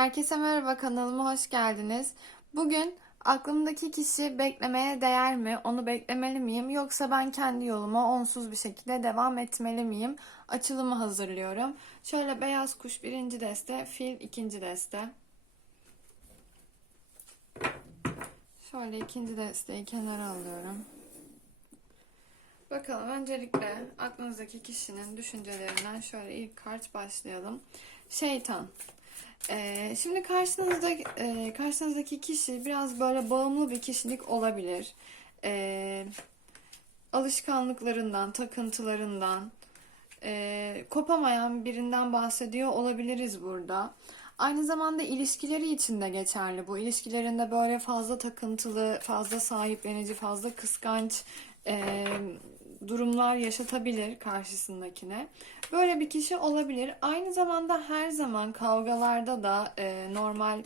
Herkese merhaba kanalıma hoş geldiniz. Bugün aklımdaki kişi beklemeye değer mi? Onu beklemeli miyim? Yoksa ben kendi yoluma onsuz bir şekilde devam etmeli miyim? Açılımı hazırlıyorum. Şöyle beyaz kuş birinci deste, fil ikinci deste. Şöyle ikinci desteyi kenara alıyorum. Bakalım öncelikle aklınızdaki kişinin düşüncelerinden şöyle ilk kart başlayalım. Şeytan. Ee, şimdi karşınızda e, karşınızdaki kişi biraz böyle bağımlı bir kişilik olabilir. Ee, alışkanlıklarından, takıntılarından, e, kopamayan birinden bahsediyor olabiliriz burada. Aynı zamanda ilişkileri için de geçerli bu. İlişkilerinde böyle fazla takıntılı, fazla sahiplenici, fazla kıskanç e, durumlar yaşatabilir karşısındakine. Böyle bir kişi olabilir. Aynı zamanda her zaman kavgalarda da e, normal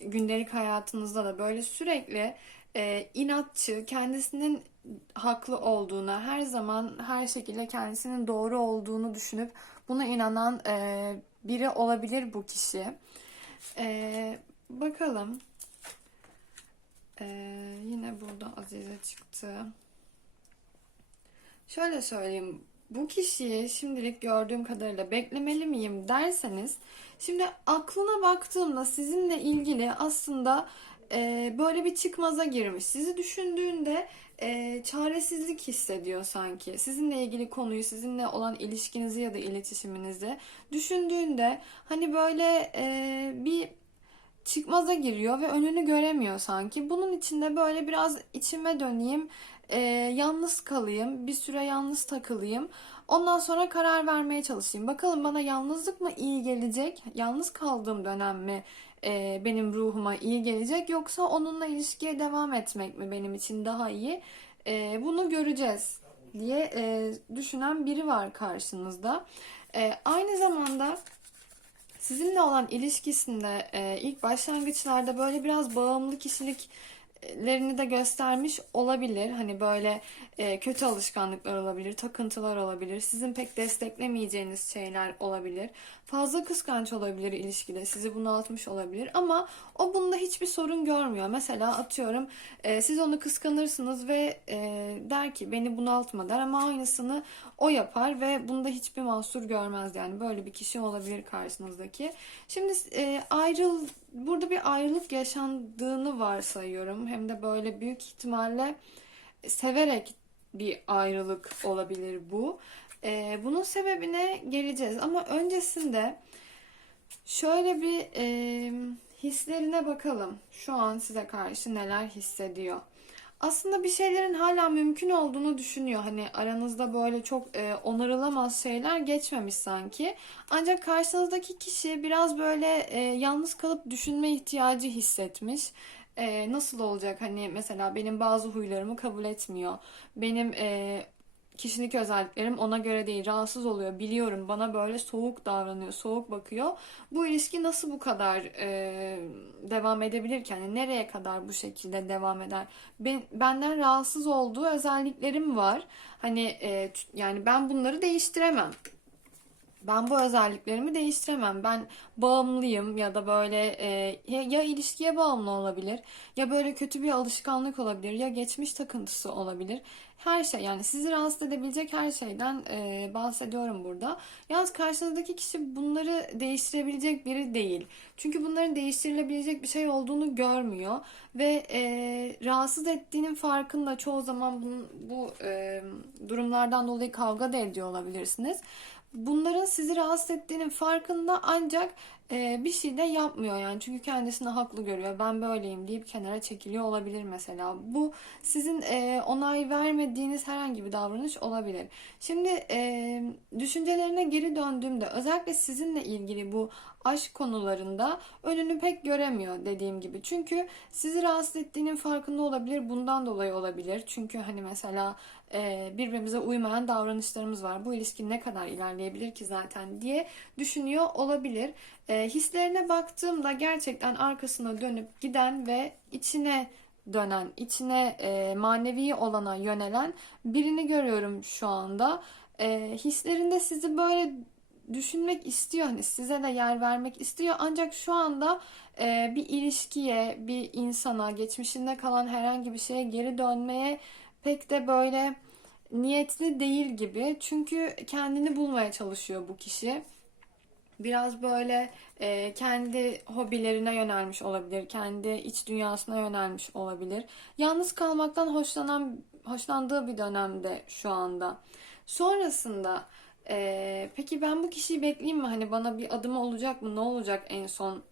gündelik hayatınızda da böyle sürekli e, inatçı, kendisinin haklı olduğuna, her zaman her şekilde kendisinin doğru olduğunu düşünüp buna inanan e, biri olabilir bu kişi. E, bakalım. E, yine burada Azize çıktı. Şöyle söyleyeyim. Bu kişiyi şimdilik gördüğüm kadarıyla beklemeli miyim derseniz şimdi aklına baktığımda sizinle ilgili aslında e, böyle bir çıkmaza girmiş. Sizi düşündüğünde e, çaresizlik hissediyor sanki. Sizinle ilgili konuyu, sizinle olan ilişkinizi ya da iletişiminizi düşündüğünde hani böyle e, bir çıkmaza giriyor ve önünü göremiyor sanki. Bunun içinde böyle biraz içime döneyim, e, yalnız kalayım, bir süre yalnız takılayım. Ondan sonra karar vermeye çalışayım. Bakalım bana yalnızlık mı iyi gelecek? Yalnız kaldığım dönem mi e, benim ruhuma iyi gelecek? Yoksa onunla ilişkiye devam etmek mi benim için daha iyi? E, bunu göreceğiz diye e, düşünen biri var karşınızda. E, aynı zamanda sizinle olan ilişkisinde e, ilk başlangıçlarda böyle biraz bağımlı kişiliklerini de göstermiş olabilir. Hani böyle e, kötü alışkanlıklar olabilir, takıntılar olabilir, sizin pek desteklemeyeceğiniz şeyler olabilir. Fazla kıskanç olabilir ilişkide, sizi bunaltmış olabilir ama o bunda hiçbir sorun görmüyor. Mesela atıyorum e, siz onu kıskanırsınız ve e, der ki beni bunaltma der ama aynısını o yapar ve bunda hiçbir mahsur görmez yani böyle bir kişi olabilir karşınızdaki. Şimdi e, ayrıl burada bir ayrılık yaşandığını varsayıyorum. Hem de böyle büyük ihtimalle severek bir ayrılık olabilir bu. E, bunun sebebine geleceğiz ama öncesinde şöyle bir e, hislerine bakalım. Şu an size karşı neler hissediyor. Aslında bir şeylerin hala mümkün olduğunu düşünüyor. Hani aranızda böyle çok e, onarılamaz şeyler geçmemiş sanki. Ancak karşınızdaki kişi biraz böyle e, yalnız kalıp düşünme ihtiyacı hissetmiş. E, nasıl olacak? Hani mesela benim bazı huylarımı kabul etmiyor. Benim e, kişilik özelliklerim ona göre değil. Rahatsız oluyor. Biliyorum bana böyle soğuk davranıyor, soğuk bakıyor. Bu ilişki nasıl bu kadar e, devam edebilir ki? Yani nereye kadar bu şekilde devam eder? Ben, benden rahatsız olduğu özelliklerim var. Hani e, yani ben bunları değiştiremem. Ben bu özelliklerimi değiştiremem. Ben bağımlıyım ya da böyle e, ya, ilişkiye bağımlı olabilir ya böyle kötü bir alışkanlık olabilir ya geçmiş takıntısı olabilir. Her şey yani sizi rahatsız edebilecek her şeyden e, bahsediyorum burada. Yalnız karşınızdaki kişi bunları değiştirebilecek biri değil. Çünkü bunların değiştirilebilecek bir şey olduğunu görmüyor ve e, rahatsız ettiğinin farkında çoğu zaman bu, bu e, durumlardan dolayı kavga da ediyor olabilirsiniz bunların sizi rahatsız ettiğinin farkında ancak e, bir şey de yapmıyor yani. Çünkü kendisini haklı görüyor. Ben böyleyim deyip kenara çekiliyor olabilir mesela. Bu sizin e, onay vermediğiniz herhangi bir davranış olabilir. Şimdi e, düşüncelerine geri döndüğümde özellikle sizinle ilgili bu aşk konularında önünü pek göremiyor dediğim gibi. Çünkü sizi rahatsız ettiğinin farkında olabilir bundan dolayı olabilir. Çünkü hani mesela birbirimize uymayan davranışlarımız var bu ilişki ne kadar ilerleyebilir ki zaten diye düşünüyor olabilir e, hislerine baktığımda gerçekten arkasına dönüp giden ve içine dönen, içine e, manevi olana yönelen birini görüyorum şu anda. E, hislerinde sizi böyle düşünmek istiyor. Hani size de yer vermek istiyor. Ancak şu anda e, bir ilişkiye, bir insana, geçmişinde kalan herhangi bir şeye geri dönmeye pek de böyle niyetli değil gibi. Çünkü kendini bulmaya çalışıyor bu kişi. Biraz böyle e, kendi hobilerine yönelmiş olabilir, kendi iç dünyasına yönelmiş olabilir. Yalnız kalmaktan hoşlanan, hoşlandığı bir dönemde şu anda. Sonrasında e, peki ben bu kişiyi bekleyeyim mi? Hani bana bir adım olacak mı? Ne olacak en son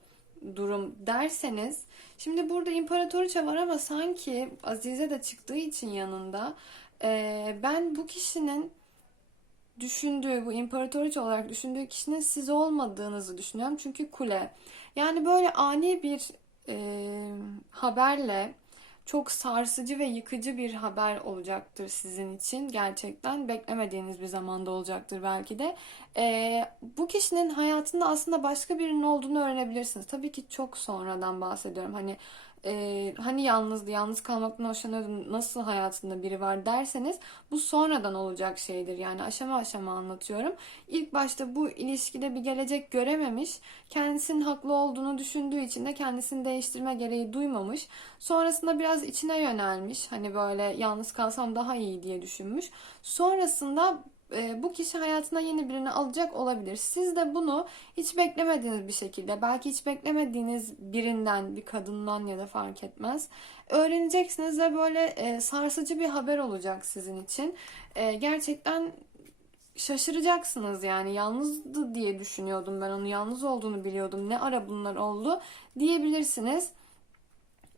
durum derseniz. Şimdi burada imparatoriçe var ama sanki Azize de çıktığı için yanında e, ben bu kişinin düşündüğü, bu imparatoriçe olarak düşündüğü kişinin siz olmadığınızı düşünüyorum. Çünkü kule. Yani böyle ani bir e, haberle çok sarsıcı ve yıkıcı bir haber olacaktır sizin için. Gerçekten beklemediğiniz bir zamanda olacaktır belki de. E, bu kişinin hayatında aslında başka birinin olduğunu öğrenebilirsiniz. Tabii ki çok sonradan bahsediyorum. Hani e, hani yalnızdı, yalnız kalmaktan hoşlanıyordum, nasıl hayatında biri var derseniz bu sonradan olacak şeydir. Yani aşama aşama anlatıyorum. İlk başta bu ilişkide bir gelecek görememiş, kendisinin haklı olduğunu düşündüğü için de kendisini değiştirme gereği duymamış. Sonrasında biraz içine yönelmiş. Hani böyle yalnız kalsam daha iyi diye düşünmüş. Sonrasında bu kişi hayatına yeni birini alacak olabilir. Siz de bunu hiç beklemediğiniz bir şekilde, belki hiç beklemediğiniz birinden, bir kadından ya da fark etmez. Öğreneceksiniz ve böyle e, sarsıcı bir haber olacak sizin için. E, gerçekten şaşıracaksınız yani yalnızdı diye düşünüyordum ben onu yalnız olduğunu biliyordum ne ara bunlar oldu diyebilirsiniz.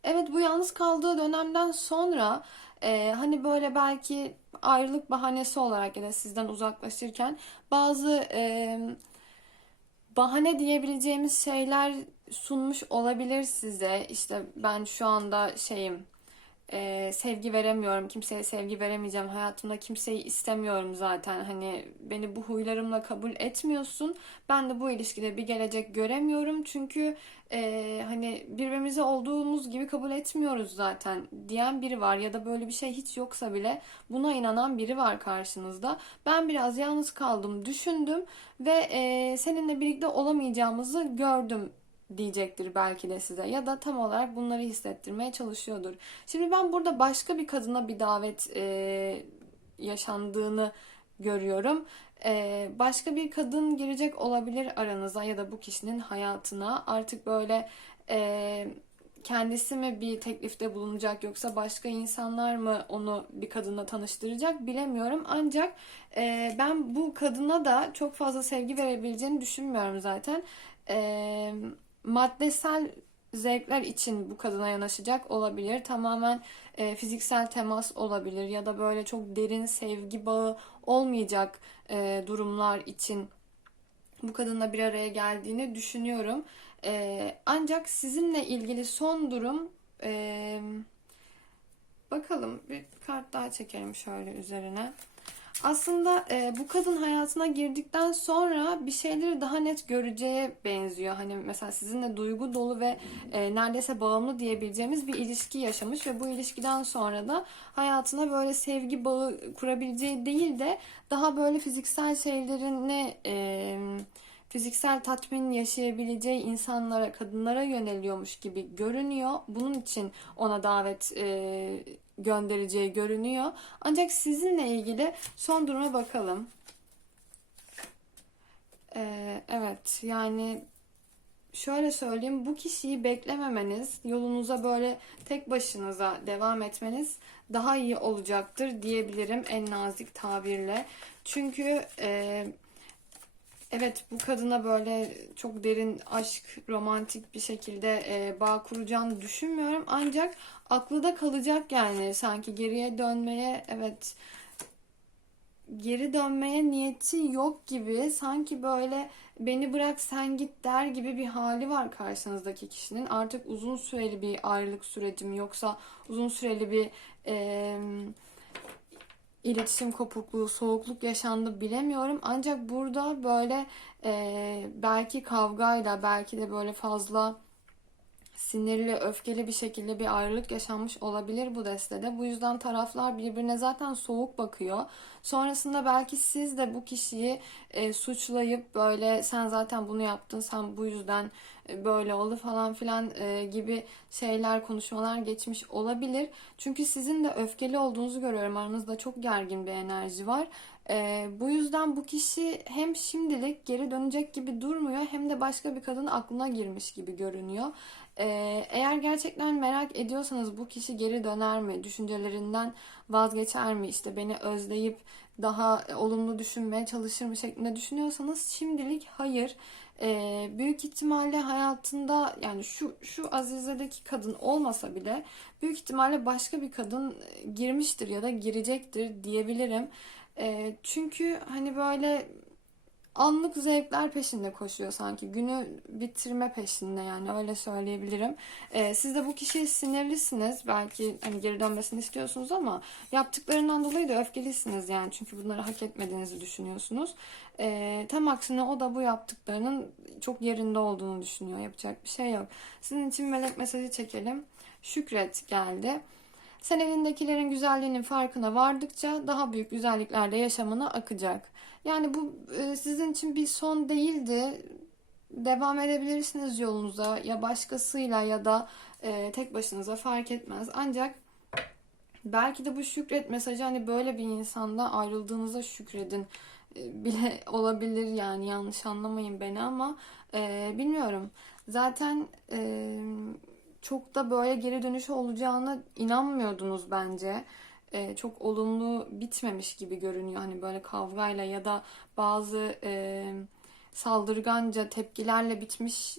Evet bu yalnız kaldığı dönemden sonra e, hani böyle belki ayrılık bahanesi olarak ya da sizden uzaklaşırken bazı e, bahane diyebileceğimiz şeyler sunmuş olabilir size. İşte ben şu anda şeyim e, sevgi veremiyorum, kimseye sevgi veremeyeceğim, hayatımda kimseyi istemiyorum zaten. Hani beni bu huylarımla kabul etmiyorsun. Ben de bu ilişkide bir gelecek göremiyorum. Çünkü e, hani birbirimize olduğumuz gibi kabul etmiyoruz zaten diyen biri var. Ya da böyle bir şey hiç yoksa bile buna inanan biri var karşınızda. Ben biraz yalnız kaldım, düşündüm ve e, seninle birlikte olamayacağımızı gördüm diyecektir belki de size ya da tam olarak bunları hissettirmeye çalışıyordur. Şimdi ben burada başka bir kadına bir davet e, yaşandığını görüyorum. E, başka bir kadın girecek olabilir aranıza ya da bu kişinin hayatına artık böyle e, kendisi mi bir teklifte bulunacak yoksa başka insanlar mı onu bir kadınla tanıştıracak bilemiyorum. Ancak e, ben bu kadına da çok fazla sevgi verebileceğini düşünmüyorum zaten. E, maddesel zevkler için bu kadına yanaşacak olabilir. Tamamen e, fiziksel temas olabilir ya da böyle çok derin sevgi bağı olmayacak e, durumlar için bu kadınla bir araya geldiğini düşünüyorum. E, ancak sizinle ilgili son durum e, bakalım bir kart daha çekelim şöyle üzerine. Aslında e, bu kadın hayatına girdikten sonra bir şeyleri daha net göreceğe benziyor. Hani mesela sizinle duygu dolu ve e, neredeyse bağımlı diyebileceğimiz bir ilişki yaşamış ve bu ilişkiden sonra da hayatına böyle sevgi bağı kurabileceği değil de daha böyle fiziksel şeylerini e, fiziksel tatmin yaşayabileceği insanlara, kadınlara yöneliyormuş gibi görünüyor. Bunun için ona davet e, göndereceği görünüyor. Ancak sizinle ilgili son duruma bakalım. Ee, evet yani şöyle söyleyeyim bu kişiyi beklememeniz yolunuza böyle tek başınıza devam etmeniz daha iyi olacaktır diyebilirim en nazik tabirle. Çünkü e, Evet bu kadına böyle çok derin aşk, romantik bir şekilde e, bağ kuracağını düşünmüyorum. Ancak aklı da kalacak yani sanki geriye dönmeye evet geri dönmeye niyeti yok gibi sanki böyle beni bırak sen git der gibi bir hali var karşınızdaki kişinin. Artık uzun süreli bir ayrılık süreci mi yoksa uzun süreli bir e, iletişim kopukluğu, soğukluk yaşandı bilemiyorum. Ancak burada böyle e, belki kavgayla, belki de böyle fazla sinirli, öfkeli bir şekilde bir ayrılık yaşanmış olabilir bu destede. Bu yüzden taraflar birbirine zaten soğuk bakıyor. Sonrasında belki siz de bu kişiyi e, suçlayıp böyle sen zaten bunu yaptın, sen bu yüzden e, böyle oldu falan filan e, gibi şeyler, konuşmalar geçmiş olabilir. Çünkü sizin de öfkeli olduğunuzu görüyorum. Aranızda çok gergin bir enerji var. E, bu yüzden bu kişi hem şimdilik geri dönecek gibi durmuyor hem de başka bir kadın aklına girmiş gibi görünüyor. Ee, eğer gerçekten merak ediyorsanız bu kişi geri döner mi, düşüncelerinden vazgeçer mi, işte beni özleyip daha olumlu düşünmeye çalışır mı şeklinde düşünüyorsanız şimdilik hayır. Ee, büyük ihtimalle hayatında yani şu şu Azize'deki kadın olmasa bile büyük ihtimalle başka bir kadın girmiştir ya da girecektir diyebilirim. Ee, çünkü hani böyle anlık zevkler peşinde koşuyor sanki. Günü bitirme peşinde yani öyle söyleyebilirim. Ee, siz de bu kişiye sinirlisiniz. Belki hani geri dönmesini istiyorsunuz ama yaptıklarından dolayı da öfkelisiniz yani. Çünkü bunları hak etmediğinizi düşünüyorsunuz. Ee, tam aksine o da bu yaptıklarının çok yerinde olduğunu düşünüyor. Yapacak bir şey yok. Sizin için melek mesajı çekelim. Şükret geldi. Sen elindekilerin güzelliğinin farkına vardıkça daha büyük güzelliklerle yaşamına akacak. Yani bu e, sizin için bir son değildi. Devam edebilirsiniz yolunuza ya başkasıyla ya da e, tek başınıza fark etmez. Ancak belki de bu şükret mesajı hani böyle bir insanda ayrıldığınıza şükredin e, bile olabilir yani yanlış anlamayın beni ama e, bilmiyorum. Zaten e, çok da böyle geri dönüş olacağına inanmıyordunuz bence. Ee, çok olumlu bitmemiş gibi görünüyor. Hani böyle kavgayla ya da bazı e, saldırganca tepkilerle bitmiş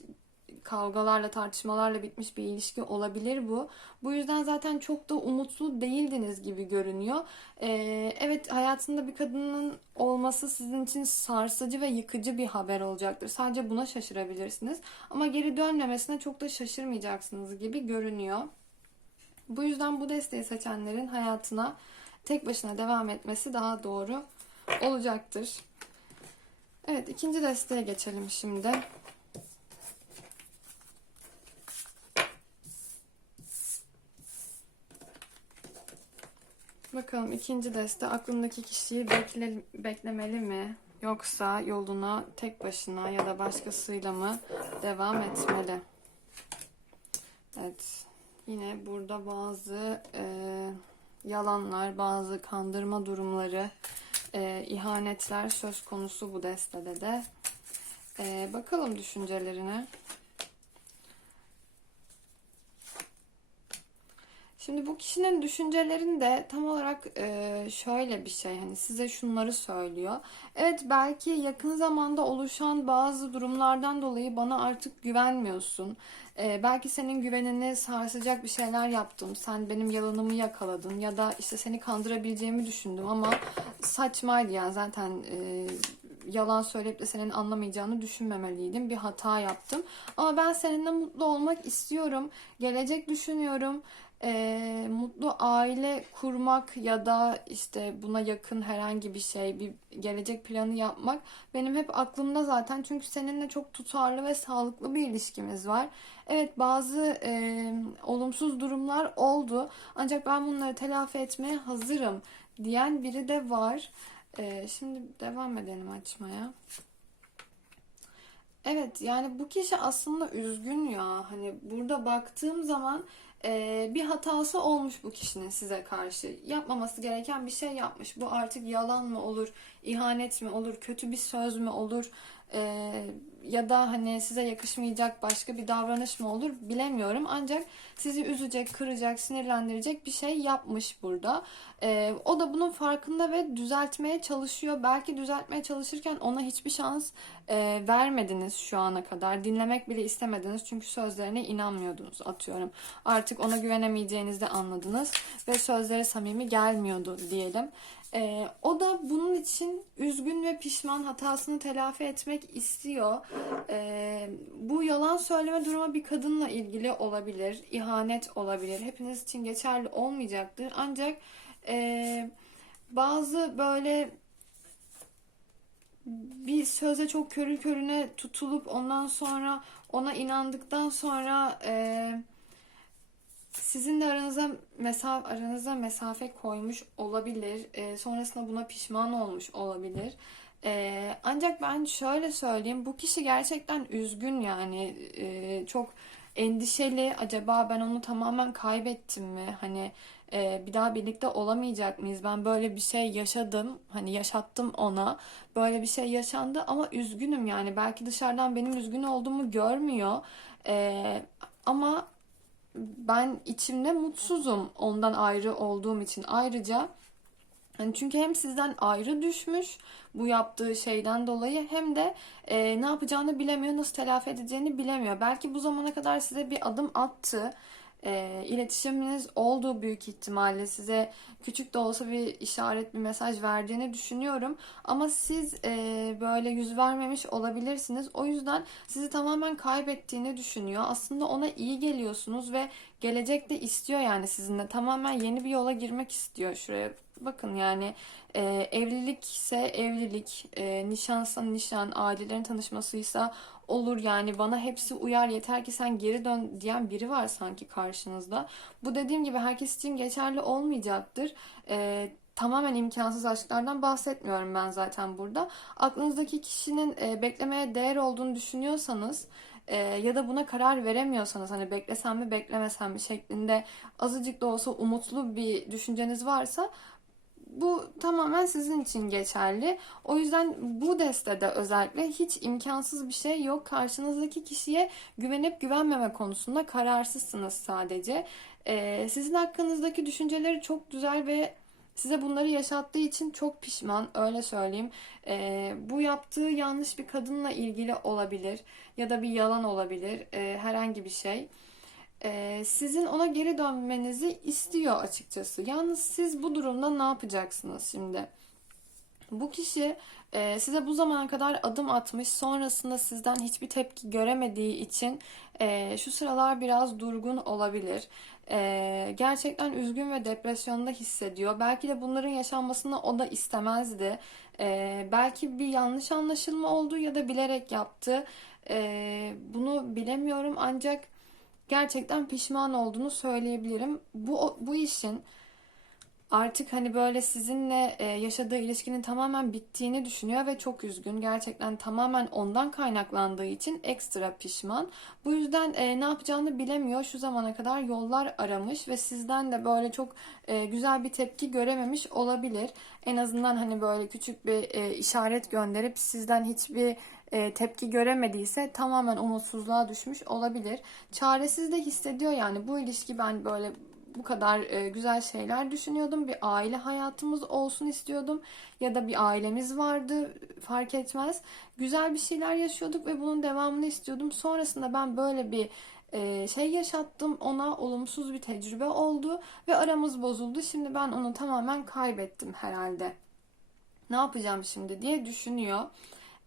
kavgalarla, tartışmalarla bitmiş bir ilişki olabilir bu. Bu yüzden zaten çok da umutlu değildiniz gibi görünüyor. Ee, evet hayatında bir kadının olması sizin için sarsıcı ve yıkıcı bir haber olacaktır. Sadece buna şaşırabilirsiniz. Ama geri dönmemesine çok da şaşırmayacaksınız gibi görünüyor. Bu yüzden bu desteği seçenlerin hayatına tek başına devam etmesi daha doğru olacaktır. Evet ikinci desteğe geçelim şimdi. Bakalım ikinci deste aklındaki kişiyi bekle, beklemeli mi? Yoksa yoluna tek başına ya da başkasıyla mı devam etmeli? Evet. Yine burada bazı e, yalanlar, bazı kandırma durumları, e, ihanetler söz konusu bu destede de. E, bakalım düşüncelerine. Şimdi bu kişinin düşüncelerinde tam olarak e, şöyle bir şey hani size şunları söylüyor. Evet belki yakın zamanda oluşan bazı durumlardan dolayı bana artık güvenmiyorsun. E, belki senin güvenini sarsacak bir şeyler yaptım. Sen benim yalanımı yakaladın ya da işte seni kandırabileceğimi düşündüm ama saçmaydı yani zaten e, yalan söyleyip de senin anlamayacağını düşünmemeliydim. Bir hata yaptım. Ama ben seninle mutlu olmak istiyorum. Gelecek düşünüyorum e, mutlu aile kurmak ya da işte buna yakın herhangi bir şey, bir gelecek planı yapmak benim hep aklımda zaten. Çünkü seninle çok tutarlı ve sağlıklı bir ilişkimiz var. Evet bazı e, olumsuz durumlar oldu ancak ben bunları telafi etmeye hazırım diyen biri de var. E, şimdi devam edelim açmaya. Evet yani bu kişi aslında üzgün ya. Hani burada baktığım zaman e, bir hatası olmuş bu kişinin size karşı. Yapmaması gereken bir şey yapmış. Bu artık yalan mı olur, ihanet mi olur, kötü bir söz mü olur e, ya da hani size yakışmayacak başka bir davranış mı olur bilemiyorum. Ancak sizi üzecek, kıracak, sinirlendirecek bir şey yapmış burada. E, o da bunun farkında ve düzeltmeye çalışıyor. Belki düzeltmeye çalışırken ona hiçbir şans e, vermediniz şu ana kadar. Dinlemek bile istemediniz çünkü sözlerine inanmıyordunuz atıyorum. Artık ona güvenemeyeceğinizi de anladınız ve sözleri samimi gelmiyordu diyelim. Ee, o da bunun için üzgün ve pişman hatasını telafi etmek istiyor. Ee, bu yalan söyleme durumu bir kadınla ilgili olabilir, ihanet olabilir. Hepiniz için geçerli olmayacaktır. Ancak e, bazı böyle bir söze çok körü körüne tutulup ondan sonra ona inandıktan sonra e, sizinle aranıza mesafe, aranıza mesafe koymuş olabilir. E, sonrasında buna pişman olmuş olabilir. E, ancak ben şöyle söyleyeyim, bu kişi gerçekten üzgün yani E, çok endişeli. Acaba ben onu tamamen kaybettim mi? Hani e, bir daha birlikte olamayacak mıyız? Ben böyle bir şey yaşadım, hani yaşattım ona. Böyle bir şey yaşandı ama üzgünüm yani. Belki dışarıdan benim üzgün olduğumu görmüyor. E, ama ben içimde mutsuzum ondan ayrı olduğum için. Ayrıca hani çünkü hem sizden ayrı düşmüş bu yaptığı şeyden dolayı hem de e, ne yapacağını bilemiyor, nasıl telafi edeceğini bilemiyor. Belki bu zamana kadar size bir adım attı. E, iletişiminiz olduğu büyük ihtimalle size küçük de olsa bir işaret, bir mesaj verdiğini düşünüyorum. Ama siz e, böyle yüz vermemiş olabilirsiniz. O yüzden sizi tamamen kaybettiğini düşünüyor. Aslında ona iyi geliyorsunuz ve gelecekte istiyor yani sizinle. Tamamen yeni bir yola girmek istiyor. Şuraya bakın yani e, evlilikse evlilik, e, nişansa nişan, ailelerin tanışmasıysa olur yani bana hepsi uyar yeter ki sen geri dön diyen biri var sanki karşınızda. Bu dediğim gibi herkes için geçerli olmayacaktır. E, tamamen imkansız aşklardan bahsetmiyorum ben zaten burada. Aklınızdaki kişinin e, beklemeye değer olduğunu düşünüyorsanız e, ya da buna karar veremiyorsanız hani beklesem mi beklemesem mi şeklinde azıcık da olsa umutlu bir düşünceniz varsa bu tamamen sizin için geçerli. O yüzden bu destede özellikle hiç imkansız bir şey yok. Karşınızdaki kişiye güvenip güvenmeme konusunda kararsızsınız sadece. Ee, sizin hakkınızdaki düşünceleri çok güzel ve size bunları yaşattığı için çok pişman. Öyle söyleyeyim. Ee, bu yaptığı yanlış bir kadınla ilgili olabilir ya da bir yalan olabilir. Ee, herhangi bir şey e, sizin ona geri dönmenizi istiyor açıkçası. Yalnız siz bu durumda ne yapacaksınız şimdi? Bu kişi e, size bu zamana kadar adım atmış, sonrasında sizden hiçbir tepki göremediği için e, şu sıralar biraz durgun olabilir. E, gerçekten üzgün ve depresyonda hissediyor. Belki de bunların yaşanmasını o da istemezdi. Belki bir yanlış anlaşılma oldu ya da bilerek yaptı. Bunu bilemiyorum ancak gerçekten pişman olduğunu söyleyebilirim. Bu bu işin artık hani böyle sizinle e, yaşadığı ilişkinin tamamen bittiğini düşünüyor ve çok üzgün. Gerçekten tamamen ondan kaynaklandığı için ekstra pişman. Bu yüzden e, ne yapacağını bilemiyor. Şu zamana kadar yollar aramış ve sizden de böyle çok e, güzel bir tepki görememiş olabilir. En azından hani böyle küçük bir işaret gönderip sizden hiçbir tepki göremediyse tamamen umutsuzluğa düşmüş olabilir. Çaresiz de hissediyor yani bu ilişki ben böyle bu kadar e, güzel şeyler düşünüyordum. Bir aile hayatımız olsun istiyordum ya da bir ailemiz vardı fark etmez. Güzel bir şeyler yaşıyorduk ve bunun devamını istiyordum. Sonrasında ben böyle bir e, şey yaşattım ona olumsuz bir tecrübe oldu ve aramız bozuldu. Şimdi ben onu tamamen kaybettim herhalde. Ne yapacağım şimdi diye düşünüyor.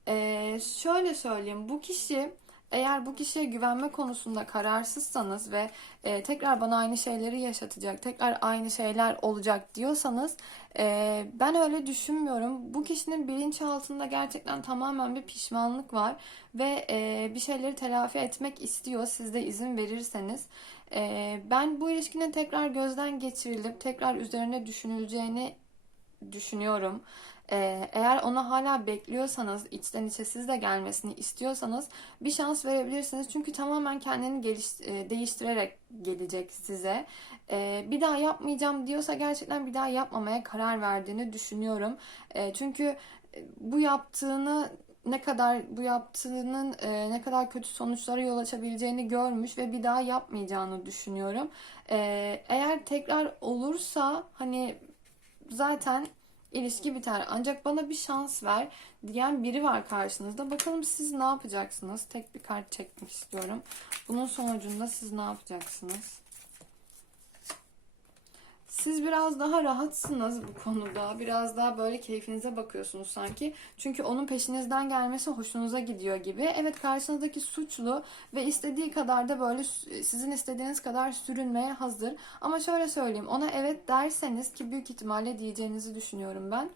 Ee, şöyle söyleyeyim bu kişi eğer bu kişiye güvenme konusunda kararsızsanız ve e, tekrar bana aynı şeyleri yaşatacak, tekrar aynı şeyler olacak diyorsanız e, ben öyle düşünmüyorum. Bu kişinin bilinçaltında gerçekten tamamen bir pişmanlık var ve e, bir şeyleri telafi etmek istiyor siz de izin verirseniz. E, ben bu ilişkinin tekrar gözden geçirilip tekrar üzerine düşünüleceğini düşünüyorum. Ee, eğer onu hala bekliyorsanız, içten içe siz de gelmesini istiyorsanız bir şans verebilirsiniz. Çünkü tamamen kendini geliş, e, değiştirerek gelecek size. Ee, bir daha yapmayacağım diyorsa gerçekten bir daha yapmamaya karar verdiğini düşünüyorum. Ee, çünkü e, bu yaptığını ne kadar bu yaptığının e, ne kadar kötü sonuçlara yol açabileceğini görmüş ve bir daha yapmayacağını düşünüyorum. eğer tekrar olursa hani zaten ilişki biter. Ancak bana bir şans ver diyen biri var karşınızda. Bakalım siz ne yapacaksınız? Tek bir kart çekmek istiyorum. Bunun sonucunda siz ne yapacaksınız? Siz biraz daha rahatsınız bu konuda. Biraz daha böyle keyfinize bakıyorsunuz sanki. Çünkü onun peşinizden gelmesi hoşunuza gidiyor gibi. Evet karşınızdaki suçlu ve istediği kadar da böyle sizin istediğiniz kadar sürünmeye hazır. Ama şöyle söyleyeyim. Ona evet derseniz ki büyük ihtimalle diyeceğinizi düşünüyorum ben.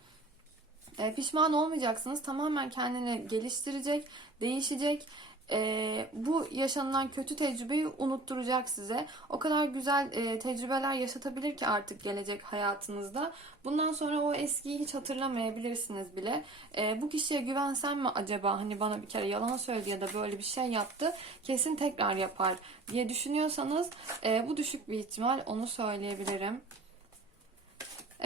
E, pişman olmayacaksınız. Tamamen kendini geliştirecek, değişecek e, bu yaşanılan kötü tecrübeyi unutturacak size. O kadar güzel e, tecrübeler yaşatabilir ki artık gelecek hayatınızda. Bundan sonra o eskiyi hiç hatırlamayabilirsiniz bile. E, bu kişiye güvensem mi acaba hani bana bir kere yalan söyledi ya da böyle bir şey yaptı kesin tekrar yapar diye düşünüyorsanız e, bu düşük bir ihtimal onu söyleyebilirim.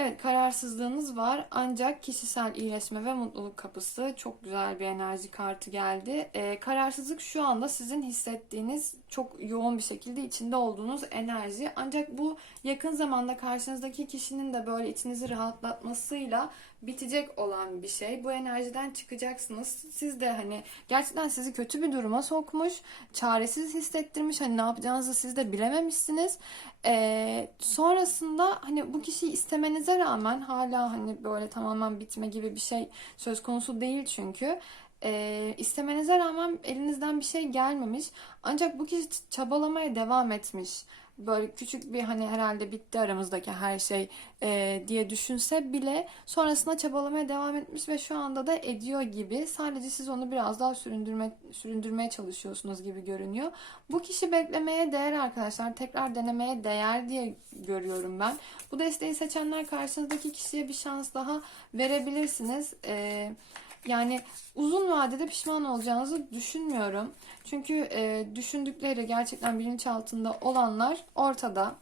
Evet kararsızlığınız var ancak kişisel iyileşme ve mutluluk kapısı çok güzel bir enerji kartı geldi. Ee, kararsızlık şu anda sizin hissettiğiniz çok yoğun bir şekilde içinde olduğunuz enerji. Ancak bu yakın zamanda karşınızdaki kişinin de böyle içinizi rahatlatmasıyla bitecek olan bir şey. Bu enerjiden çıkacaksınız. Siz de hani gerçekten sizi kötü bir duruma sokmuş, çaresiz hissettirmiş. Hani ne yapacağınızı siz de bilememişsiniz. Ee, sonrasında hani bu kişiyi istemenize rağmen hala hani böyle tamamen bitme gibi bir şey söz konusu değil çünkü. Ee, istemenize rağmen elinizden bir şey gelmemiş. Ancak bu kişi çabalamaya devam etmiş. Böyle küçük bir hani herhalde bitti aramızdaki her şey e, diye düşünse bile sonrasında çabalamaya devam etmiş ve şu anda da ediyor gibi. Sadece siz onu biraz daha süründürme, süründürmeye çalışıyorsunuz gibi görünüyor. Bu kişi beklemeye değer arkadaşlar. Tekrar denemeye değer diye görüyorum ben. Bu desteği seçenler karşınızdaki kişiye bir şans daha verebilirsiniz. Eee yani uzun vadede pişman olacağınızı düşünmüyorum. Çünkü e, düşündükleri gerçekten bilinçaltında olanlar ortada.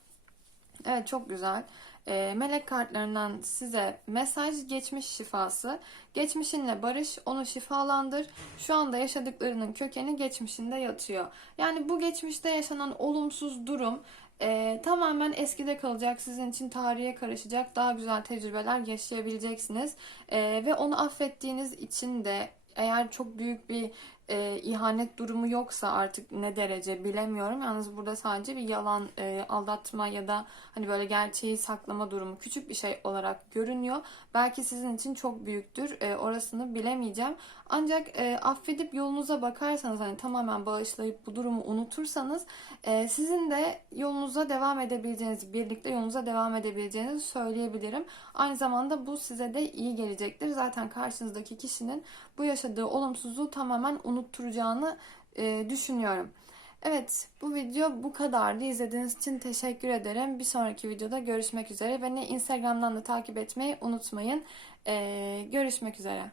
Evet çok güzel. E, melek kartlarından size mesaj geçmiş şifası. Geçmişinle barış, onu şifalandır. Şu anda yaşadıklarının kökeni geçmişinde yatıyor. Yani bu geçmişte yaşanan olumsuz durum e, tamamen eskide kalacak. Sizin için tarihe karışacak. Daha güzel tecrübeler yaşayabileceksiniz. E, ve onu affettiğiniz için de eğer çok büyük bir e, ihanet durumu yoksa artık ne derece bilemiyorum. Yalnız burada sadece bir yalan, e, aldatma ya da hani böyle gerçeği saklama durumu küçük bir şey olarak görünüyor. Belki sizin için çok büyüktür. E, orasını bilemeyeceğim. Ancak e, affedip yolunuza bakarsanız hani tamamen bağışlayıp bu durumu unutursanız e, sizin de yolunuza devam edebileceğinizi, birlikte yolunuza devam edebileceğinizi söyleyebilirim. Aynı zamanda bu size de iyi gelecektir. Zaten karşınızdaki kişinin bu yaşadığı olumsuzluğu tamamen unutturacağını e, düşünüyorum. Evet bu video bu kadardı. İzlediğiniz için teşekkür ederim. Bir sonraki videoda görüşmek üzere. Beni Instagram'dan da takip etmeyi unutmayın. E, görüşmek üzere.